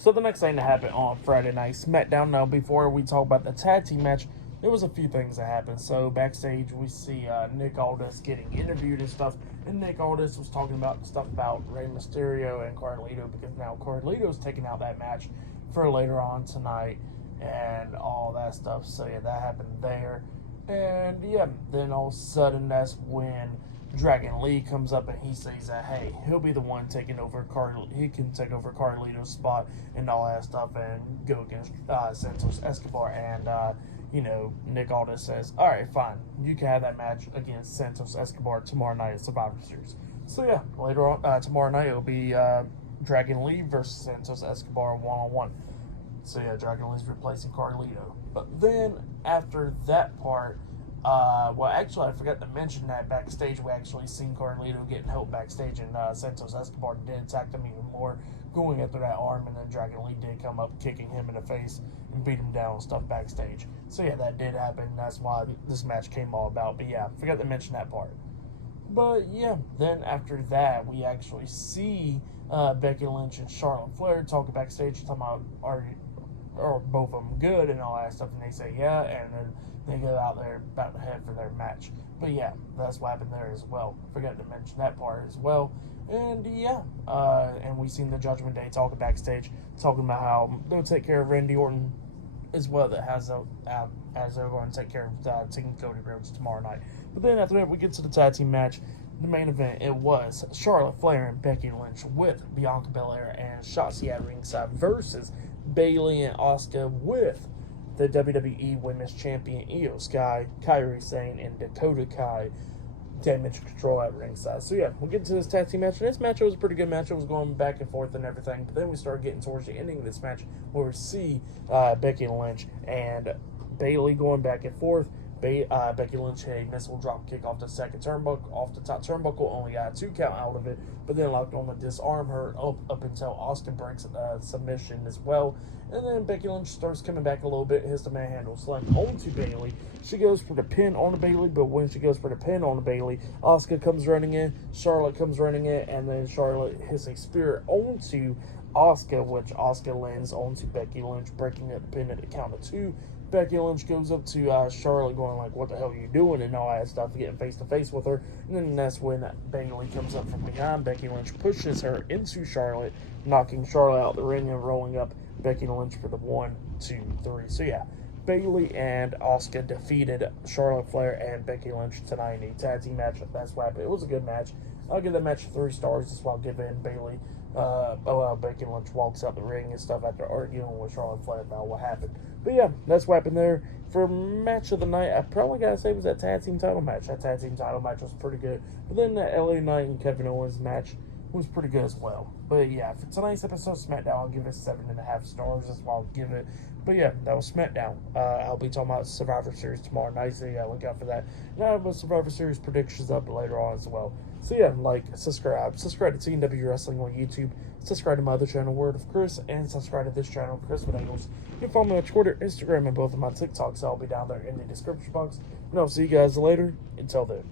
So the next thing that happened on Friday Night SmackDown, now before we talk about the tag team match, there was a few things that happened. So backstage we see Nick Aldis getting interviewed and stuff, and Nick Aldis was talking about stuff about Rey Mysterio and Carlito, because now Carlito's taking out that match for later on tonight and all that stuff. So yeah, that happened there. And yeah, then all of a sudden that's when Dragon Lee comes up and he says that, hey, he'll be the one taking over he can take over Carlito's spot and all that stuff and go against Santos Escobar. And Nick Aldis says, all right, fine, you can have that match against Santos Escobar tomorrow night at Survivor Series. So yeah, later on tomorrow night it'll be Dragon Lee versus Santos Escobar 1-on-1. So yeah, Dragon Lee's replacing Carlito. But then after that part, actually, I forgot to mention that backstage we actually seen Carlito getting help backstage, and Santos Escobar did attack him even more, going after that arm, and then Dragon Lee did come up, kicking him in the face and beat him down and stuff backstage. So yeah, that did happen. That's why this match came all about. But yeah, forgot to mention that part. But yeah, then after that, we actually see Becky Lynch and Charlotte Flair talking backstage, talking about are both of them good and all that stuff, and they say yeah, and then they go out there about to head for their match. But yeah, that's what happened there as well. Forgot to mention that part as well. And yeah, and we seen the Judgment Day talking backstage, talking about how they'll take care of Randy Orton as well, that has as they're going to take care of taking Cody Rhodes tomorrow night. But then after that, we get to the tag team match. The main event, it was Charlotte Flair and Becky Lynch with Bianca Belair and Shotzi at ringside versus Bayley and Asuka with the WWE Women's Champion Io Sky, Kairi Sane, and Dakota Kai Damage Control at ringside. So yeah, we'll get to this tag team match. And this match was a pretty good match. It was going back and forth and everything. But then we started getting towards the ending of this match where we see Becky Lynch and Bayley going back and forth. Becky Lynch had a missile drop kick off the second turnbuckle, off the top turnbuckle, only got a 2 count out of it, but then locked on to disarm her up until Asuka breaks submission as well. And then Becky Lynch starts coming back a little bit, hits the manhandle slam onto Bayley. She goes for the pin on the Bayley, but when she goes for the pin on the Bayley, Asuka comes running in, Charlotte comes running in, and then Charlotte hits a spear onto Asuka, which Asuka lands onto Becky Lynch, breaking up the pin at the count of 2. Becky Lynch goes up to Charlotte going like, what the hell are you doing, and all that stuff, getting face-to-face with her. And then that's when Bayley comes up from behind. Becky Lynch pushes her into Charlotte, knocking Charlotte out the ring and rolling up Becky Lynch for the 1, 2, 3. So yeah, Bayley and Asuka defeated Charlotte Flair and Becky Lynch tonight in a tag team match. That's why it was a good match. I'll give that match 3 stars. That's why I'll give in Bayley. Becky Lynch walks out the ring and stuff after arguing with Charlotte Flair about what happened. But yeah, that's what happened there. For match of the night, I probably gotta say it was that tag team title match. That tag team title match was pretty good. But then the LA Knight and Kevin Owens match was pretty good as well. But yeah, for tonight's episode of SmackDown, I'll give it 7.5 stars. That's what I'll give it. But yeah, that was SmackDown. I'll be talking about Survivor Series tomorrow night, so yeah, look out for that. And I have a Survivor Series predictions up later on as well. So yeah, subscribe to TNW Wrestling on YouTube, subscribe to my other channel, Word of Chris, and subscribe to this channel, Chris with Angles. You can follow me on Twitter, Instagram, and both of my TikToks. I'll be down there in the description box. And I'll see you guys later. Until then.